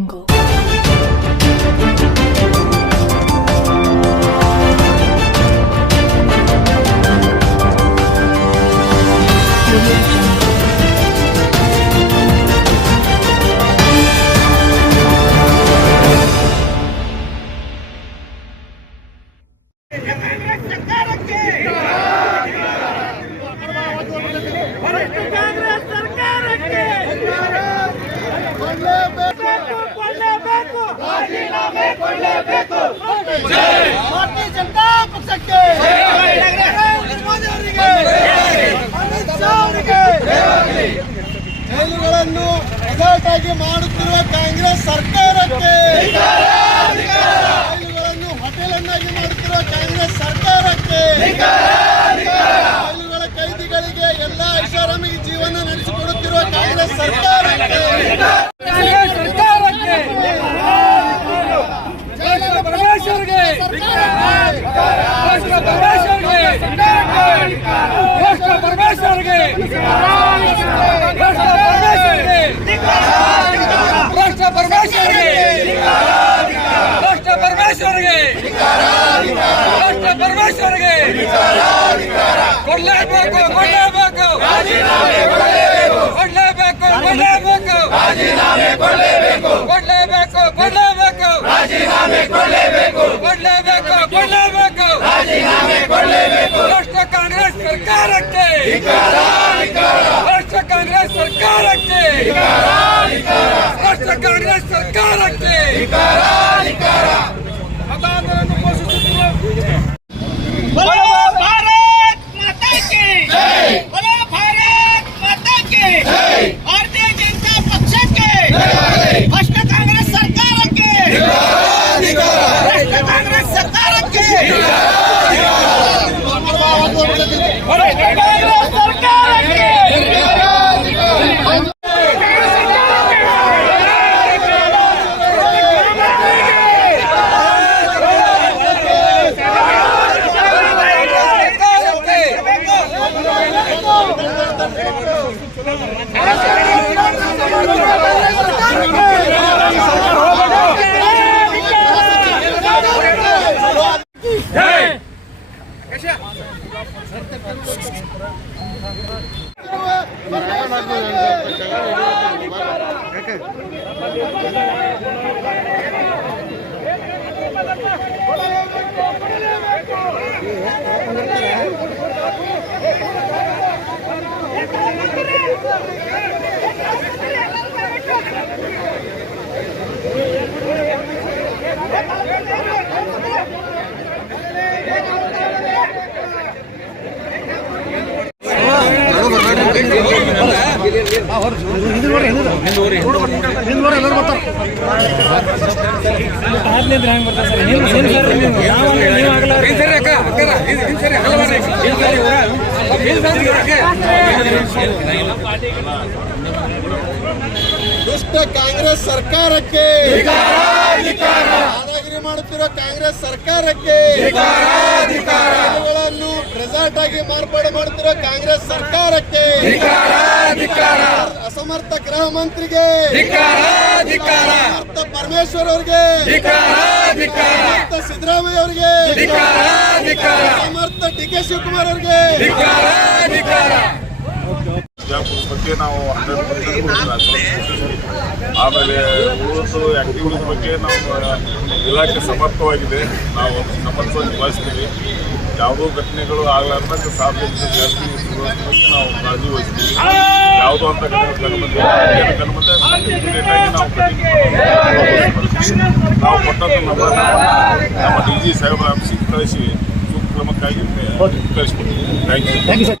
Angle. ಕೊಳ್ಳೇಬೇಕು ಭಾರತೀಯ ಜನತಾ ಪಕ್ಷಕ್ಕೆ. ಮೋದಿ ಅವರಿಗೆ. ಅಮಿತ್ ಶಾ ಅವರಿಗೆ. ಜೈಲುಗಳನ್ನು ರೆಸಾರ್ಟ್ ಆಗಿ ಮಾಡುತ್ತಿರುವ ಕಾಂಗ್ರೆಸ್ ಸರ್ಕಾರಕ್ಕೆ. ಜೈಲುಗಳನ್ನು ಹೋಟೆಲನ್ನಾಗಿ ಮಾಡುತ್ತಿರುವ ಕಾಂಗ್ರೆಸ್ ಸರ್ಕಾರಕ್ಕೆ. ಜೈಲುಗಳ ಕೈದಿಗಳಿಗೆ ಎಲ್ಲ ಐಷಾರಾಮಿಗೆ ಜೀವನ ನಡೆಸಿಕೊಡುತ್ತಿರುವ ಕಾಂಗ್ರೆಸ್ ಸರ್ಕಾರಕ್ಕೆ. ರಾಷ್ಟ್ರ ಪರಮೇಶ್ವರ್ಗೆ ರಾಷ್ಟ್ರ ಪರಮೇಶ್ವರ್ಗೆ ರಾಷ್ಟ್ರ ಪರಮೇಶ್ವರ್ಗೆ ರಾಷ್ಟ್ರ ಪರಮೇಶ್ವರ್ಗೆ ರಾಷ್ಟ್ರ ಪರಮೇಶ್ವರ್ಗೆ ರಾಷ್ಟ್ರ ಪರಮೇಶ್ವರ್ಗೆ ಕೊಡ್ಲೇಬೇಕು ಕೊಡ್ಲೇಬೇಕು ಕೊಡ್ಲೇಬೇಕು ಕೊಡ್ಲೇಬೇಕು ಕೊಡ್ಲೇಬೇಕು ಕೊಡ್ಲೇಬೇಕು ಕೊಡ್ಲೇಬೇಕು ಕೊಡ್ಲೇಬೇಕು ರಾಷ್ಟ್ರ ಕಾಂಗ್ರೆಸ್ ಸರ್ಕಾರಕ್ಕೆ ರಾಷ್ಟ್ರ ಕಾಂಗ್ರೆಸ್ ಸರ್ಕಾರಕ್ಕೆ ರಾಷ್ಟ್ರ ಕಾಂಗ್ರೆಸ್ ಸರ್ಕಾರಕ್ಕೆ ಮತಾಂತರವನ್ನು ಘೋಷಿಸುತ್ತಿರುವ बोलो ದುಷ್ಟ ಕಾಂಗ್ರೆಸ್ ಸರ್ಕಾರಕ್ಕೆ. ದಾದಾಗಿರಿ ಮಾಡುತ್ತಿರೋ ಕಾಂಗ್ರೆಸ್ ಸರ್ಕಾರಕ್ಕೆ. ಆಗಿ ಮಾರ್ಪಾಡು ಮಾಡುತ್ತಿರುವ ಕಾಂಗ್ರೆಸ್ ಸರ್ಕಾರಕ್ಕೆ. ಅಸಮರ್ಥ ಗೃಹ ಮಂತ್ರಿಗೆ. ಸಮರ್ಥ ಪರಮೇಶ್ವರ್ ಅವರಿಗೆ. ಸಮರ್ಥ ಸಿದ್ದರಾಮಯ್ಯ ಅವರಿಗೆ. ಸಮರ್ಥ ಡಿ ಕೆ ಶಿವಕುಮಾರ್ ಅವರಿಗೆ. ಬಗ್ಗೆ ನಾವು ಹಂಡ್ರೆಡ್ ಆಮೇಲೆ ಉಳಿದು ಆಕ್ಟಿವಿಟೀಸ್ ಬಗ್ಗೆ ನಾವು ಇಲಾಖೆ ಸಮರ್ಥವಾಗಿದೆ. ನಾವು ಸಮರ್ಥವಾಗಿ ನಿಭಾಯಿಸ್ತೀವಿ ಯಾವುದೋ ಘಟನೆಗಳು ಆಗಲಾರ್ದಂಗೆ ಸಾರ್ವಜನಿಕ ಜಾಸ್ತಿ ನಾವು ಕಾಳಜಿ ವಹಿಸ್ತೀವಿ. ಯಾವುದೋ ಅಂತ ಕಂಡುಬಂದಿಲ್ಲ ಏನು ನಾವು ನಾವು ನಂಬರನ್ನ ನಮ್ಮ ಡಿ ಜಿ ಸಾಹೇಬರ ಆಫೀಸಿಗೆ ಕಳಿಸಿ. ಸೂಕ್ತ ಕ್ರಮಕ್ಕಾಗಿ ಕಳಿಸ್ಕೊಡ್ತೀವಿ. Thank you